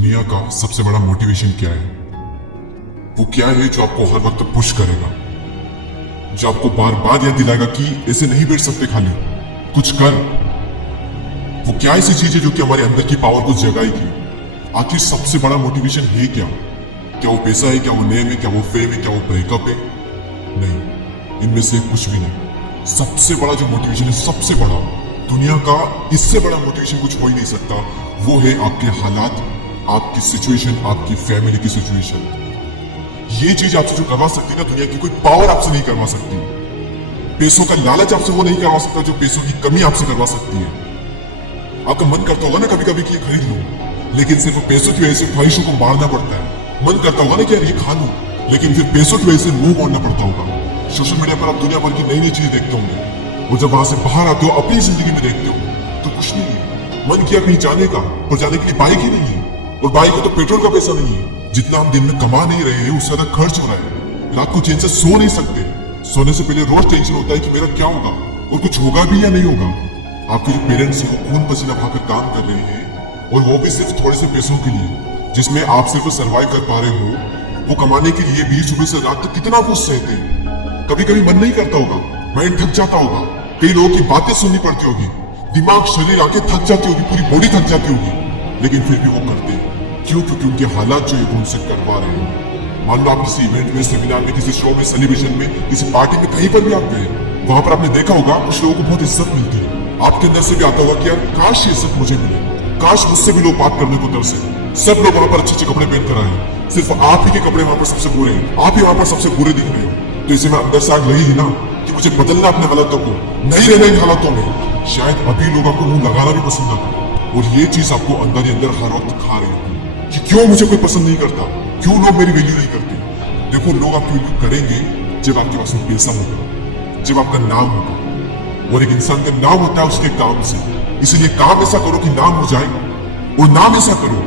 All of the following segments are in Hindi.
दुनिया का सबसे बड़ा मोटिवेशन क्या है? वो क्या है जो आपको हर वक्त पुश करेगा, जो आपको बार बार याद दिलाएगा कि ऐसे नहीं बैठ सकते, खाली कुछ कर। वो क्या ऐसी चीज है जो कि हमारे अंदर की पावर को जगाएगी? आखिर सबसे बड़ा मोटिवेशन है क्या? क्या वो पैसा है? क्या वो नेम है? क्या वो फेम है? क्या वो ब्रेकअप है? नहीं, इनमें से कुछ भी नहीं। सबसे बड़ा जो मोटिवेशन है, सबसे बड़ा, दुनिया का इससे बड़ा मोटिवेशन कुछ हो ही नहीं सकता। वो है आपके हालात, आपकी सिचुएशन, आपकी फैमिली की सिचुएशन। ये चीज आपसे जो करवा सकती है ना, दुनिया की कोई पावर आपसे नहीं करवा सकती। पैसों का लालच आपसे वो नहीं करवा सकता जो पैसों की कमी आपसे करवा सकती है। आपका मन करता होगा ना कभी कभी कि ये खरीद लो, लेकिन सिर्फ पैसों की वजह से ख्वाहिशों को मारना पड़ता है। मन करता होगा ना कि यार ये खा लूं, लेकिन फिर पैसों की वजह से मुंह मोड़ना पड़ता होगा। सोशल मीडिया पर आप दुनिया भर की नई नई चीजें देखते होंगे, और जब वहां से बाहर आते हो, अपनी जिंदगी में देखते हो, तो कुछ नहीं है। मन किया कहीं जाने का, और जाने के लिए बाइक ही नहीं है, और बाइक में तो पेट्रोल का पैसा नहीं है। जितना हम दिन में कमा नहीं रहे हैं, उससे ज्यादा खर्च हो रहा है। रात को चैन से सो नहीं सकते। सोने से पहले रोज टेंशन होता है कि मेरा क्या होगा, और कुछ होगा भी या नहीं होगा। आपके जो पेरेंट्स हैं, वो खून पसीना बहाकर काम कर रहे हैं, और वो भी सिर्फ थोड़े से पैसों के लिए, जिसमें आप सिर्फ सर्वाइव कर पा रहे हो। वो कमाने के लिए भी सुबह से रात तक कितना कुछ सहते हैं। कभी कभी मन नहीं करता होगा, माइंड थक जाता होगा, कई लोगों की बातें सुननी पड़ती होगी, दिमाग, शरीर, आंखें थक जाती होगी, पूरी बॉडी थक जाती होगी, लेकिन फिर भी वो करते हैं। क्यों? क्योंकि उनके हालात जो है उनसे करवा रहे हैं। मान लो आप किसी इवेंट में, सेमिनार में, किसी शो में, सेलिब्रेशन में, किसी पार्टी में, कहीं पर भी आप गए, वहां पर आपने देखा होगा कुछ लोगों को बहुत इज्जत मिलती है। आपके अंदर से भी आता होगा कि यार काश ये इज्जत मुझे मिले, काश मुझसे भी लोग बात करने को तरसे। सब लोग वहां पर अच्छे अच्छे कपड़े पहन कर आए, सिर्फ आप ही के कपड़े वहां पर सबसे बुरे हैं, आप ही वहां पर सबसे बुरे दिख रहे हो। तो इसे में अंदर से आग लगेगी ना कि मुझे बदलना अपने हालातों को, नहीं रहना इन हालातों में। शायद अभी लोग आपको मुंह लगाना भी पसंद ना करें, और ये चीज आपको अंदर ही अंदर हर वक्त खा रही होगी कि क्यों मुझे कोई पसंद नहीं करता, क्यों लोग मेरी वैल्यू नहीं करते। देखो, लोग आपकी वैल्यू करेंगे जब आपके पास में पैसा होगा, जब आपका नाम होगा, और एक इंसान का नाम होता है उसके काम से। इसलिए काम ऐसा करो कि नाम हो जाए, और नाम ऐसा करो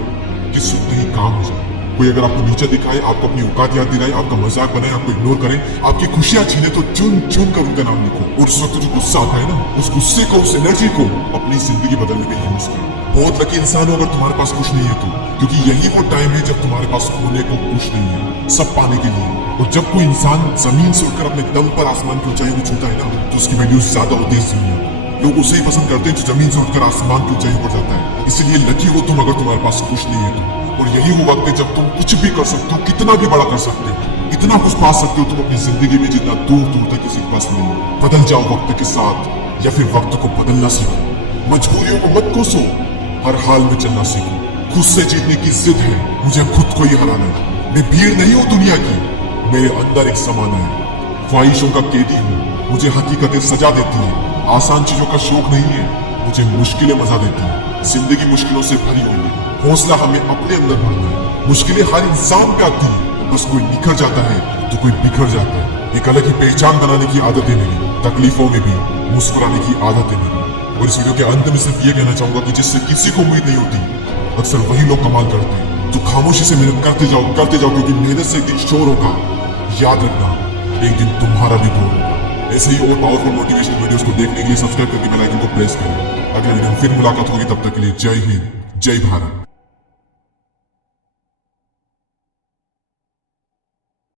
कि सुनते ही काम हो जाए। कोई अगर आपको नीचे दिखाए, आपको अपनी औकात याद दिलाए, आपका मजाक बनाए, आपको इग्नोर करे, आपकी खुशियां छीने, तो चुन चुन कर उनका नाम लिखो। और उस वक्त जो गुस्सा आता है ना, उस गुस्से को, उस एनर्जी को अपनी जिंदगी बदलने में यूज करो। बहुत लकी इंसान हो अगर तुम्हारे पास कुछ नहीं है तो, क्योंकि यही वो टाइम है जब तुम्हारे पास खोने को कुछ नहीं है, सब पाने के लिए। और जब कोई इंसान जमीन से उठकर अपने दम पर आसमान की ऊंचाई को छूता है ना, तो उसकी वैल्यू ज्यादा होती है दुनिया। लोग उसे ही पसंद करते हैं जो जमीन से उठकर आसमान की ऊंचाई पर जाता है। इसलिए लकी हो तुम अगर तुम्हारे पास कुछ नहीं है तो। और यही वो वक्त है जब तुम कुछ भी कर सकते हो, कितना भी बड़ा कर सकते हो, इतना कुछ पा सकते हो तुम अपनी जिंदगी में जितना दूर दूर तक किसी के पास नहीं है। बदल जाओ वक्त के साथ, या फिर वक्त को बदलना सीखो। मजबूरियों को मत कोसो, हर हाल में चलना सीखो। खुद से जीतने की जिद है, मुझे खुद को ही हराना है। मैं भीड़ नहीं हूँ दुनिया की, मेरे अंदर एक समाना है। ख्वाहिशों का कैदी हूँ, मुझे हकीकतें सजा देती है। आसान चीजों का शौक नहीं है, मुझे मुश्किलें मजा देती है। जिंदगी मुश्किलों से भरी हुई है, हौसला हमें अपने अंदर भरना है। मुश्किलें हर इंसान पे आती है, बस कोई निखर जाता है तो कोई बिखर जाता है। एक अलग ही पहचान बनाने की आदत है मेरी, तकलीफों में भी मुस्कुराने की आदत है मेरी। और इस वीडियो के अंत में सिर्फ ये कहना चाहूंगा कि जिससे किसी को उम्मीद नहीं होती, अक्सर वही लोग कमाल करते हैं। तो खामोशी से मेहनत करते जाओ, क्योंकि मेहनत से एक दिन शोर होगा। याद रखना, एक दिन तुम्हारा भी दौर होगा। ऐसे ही और पावरफुल मोटिवेशनल वीडियोस को देखने के लिए सब्सक्राइब करके बेल आइकन को प्रेस करें। अगले वीडियो में फिर मुलाकात होगी, तब तक के लिए जय हिंद, जय भारत।